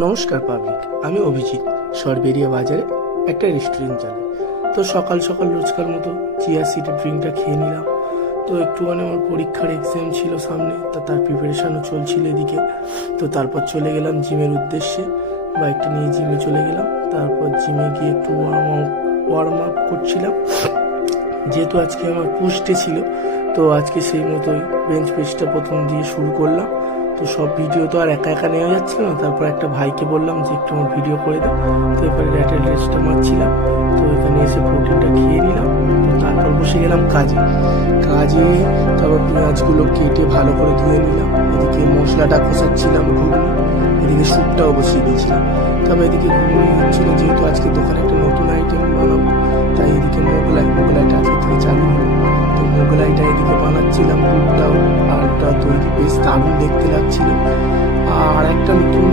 নমস্কার পাবলিক, আমি অভিজিৎ। সরবেরিয়া বাজারে একটা রেস্টুরেন্ট চালাই। তো সকাল সকাল রোজকার মতো চিয়া সিডের ড্রিঙ্কটা খেয়ে নিলাম। তো একটুখানি আমার পরীক্ষার এক্সাম ছিল সামনে, তো তার প্রিপারেশানও চলছিল এদিকে। তো তারপর চলে গেলাম জিমের উদ্দেশ্যে, বাইকটা নিয়ে জিমে চলে গেলাম। তারপর জিমে গিয়ে একটু ওয়ার্ম আপ করছিলাম, যেহেতু আজকে আমার পুশ ডে ছিল। তো আজকে সেই মতোই বেঞ্চ প্রেসটা প্রথম দিয়ে শুরু করলাম। তো সব ভিডিও তো আর একা একা নেওয়া যাচ্ছিল না, তারপর একটা ভাইকে বললাম যে একটু আমার ভিডিও করে দাও। তো এরপরে র্যাটেল রেসটা মারছিলাম। তো এখানে এসে প্রোটিনটা খেয়ে নিলাম। তো তারপর বসে গেলাম কাজে। তারপর পেঁয়াজগুলো কেটে ভালো করে ধুয়ে নিলাম। এদিকে মশলাটা কষাচ্ছিলাম, ঘুগনি। এদিকে স্যুপটাও বসিয়ে দিয়েছিলাম। তারপর এদিকে ঘুগনি হচ্ছিল, যেহেতু আজকে দোকানে একটা নতুন আইটেম বানাবো, তাই এদিকে মোগলাইটা আজকে থেকে চালু হলো। তো মোগলাইটা এদিকে বানাচ্ছিলাম, দুধটাও আলুটা তৈরি, বেশ দারুণ দেখতে লাগছিল। আর একটা নতুন